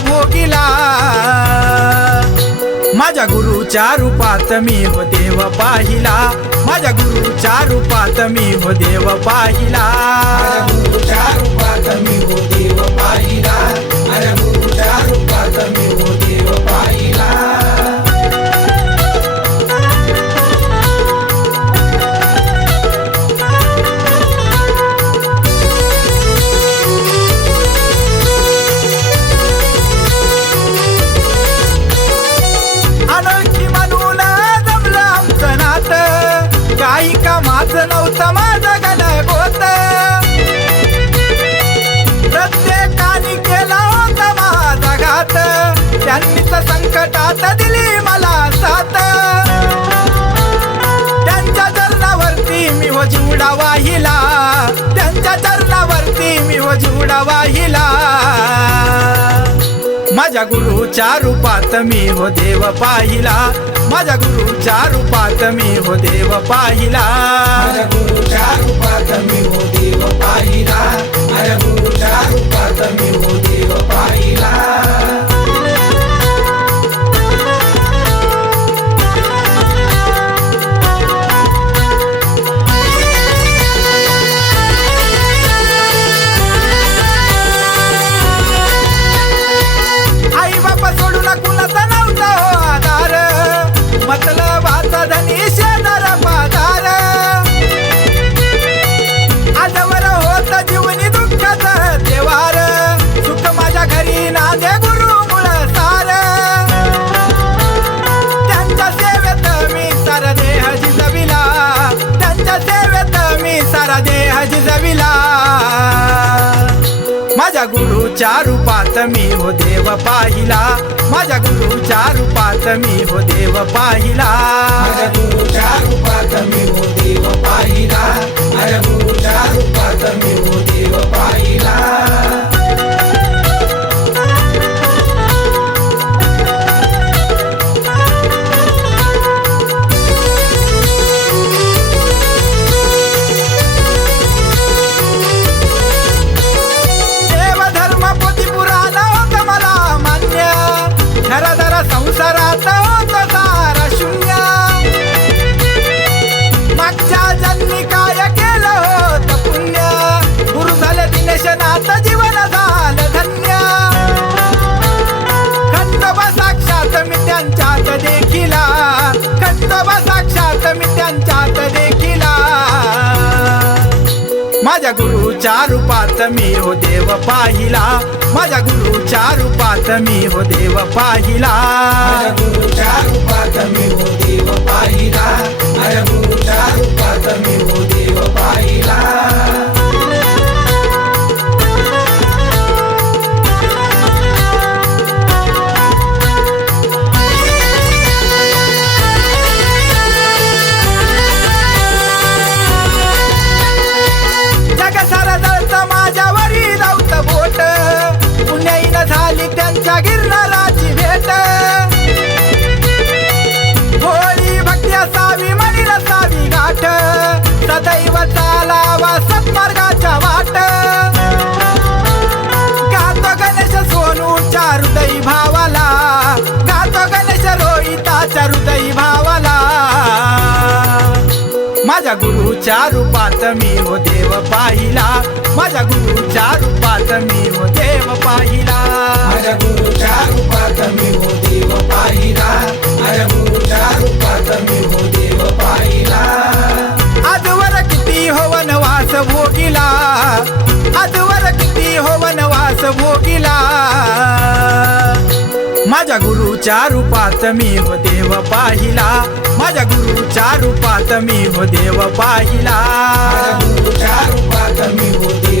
भोगिला। माझ्या गुरुच्या रूपात मी हो देव पाहिला, माझ्या गुरुच्या रूपात मी हो देव पाहिला। गुरुच्या रूपात मी हो देव पाहिला, माझ्या गुरुच्या रूपात मी हो देव पाहिला। काही कामाचं नव्हतं माझं गणगोत, प्रत्येकाने केला होता माझा घात, त्यांनीच संकटात दिली मला साथ। त्यांच्या चरणावरती मी हो जीवडा वाहिला, त्यांच्या चरणावरती मी हो जीवडा वाहिला। माझ्या गुरुच्या रूपात मी हो देव पाहिला, माझ्या गुरुच्या रूपात मी हो देव पाहिला। माझ्या गुरुच्या रूपात मी हो देव पाहिला, माझ्या गुरुच्या रूपात मी हो देव पाहिला। आई बापा सोडून कुणाचा नव्हता हो आधार, मतलबाचा धनी शेजार पाधार। आजवर होत जीवनी दुःखाचं तेवार, सुख माझ्या घरी नांदे गुरु मुळ सार। त्यांच्या सेवेत मी सारा देह जिजविला, त्यांच्या सेवेत मी सारा देह जिजविला। माझ्या गुरुच्या रूपात मी हो देव पाहिला, माझ्या गुरुच्या रूपात मी हो देव पाहिला। माझ्या गुरुच्या रूपात मी हो देव पाहिला, माझ्या गुरुच्या रूपात मी हो देव पाहिला। घरादारा संसारात होत सारा शून्य, मागच्या जन्मी काय केलं होत पुण्य, गुरु झाले दिनेशनाथ जीवन झालं धन्य। खंडोबा साक्षात मी त्यांच्यात देखिला, खंडोबा साक्षात मी त्यांच्यात देखिला। माझ्या गुरुच्या रूपात मी हो देव पाहिला, माझ्या गुरुच्या रूपात मी हो देव पाहिला। माझ्या गुरुच्या रूपात मी हो देव पाहिला, माझ्या गुरुच्या रूपात मी हो देव पाहिला। माझ्यावरी नव्हतं बोट, पुण्याईन झाली त्यांच्या गिरणाराची भेट। होळी भक्ती असावी मनी नसावी गाठ, सदैव चालावा सत्मार्गाच्या वाट। गातो गणेश सोनूच्या हृदयी भावाला, गातो गणेश रोहिताच्या हृदयी भावाला। माझ्या गुरुच्या रूपात मी हो देव पाहिला, माझ्या गुरुच्या रूपात मी हो देव पाहिला। माझ्या गुरुच्या रूपात मी हो देव पाहिला, माझ्या गुरुच्या रूपात मी हो देव पाहिला। आजवर किती हो वनवास भोगिला, आजवर किती हो वनवास भोगिला। माझ्या गुरुच्या रूपात मी हो देव पाहिला, माझ्या गुरुच्या रूपात मी हो देव पाहिला। माझ्या गुरुच्या रूपात मी हो देव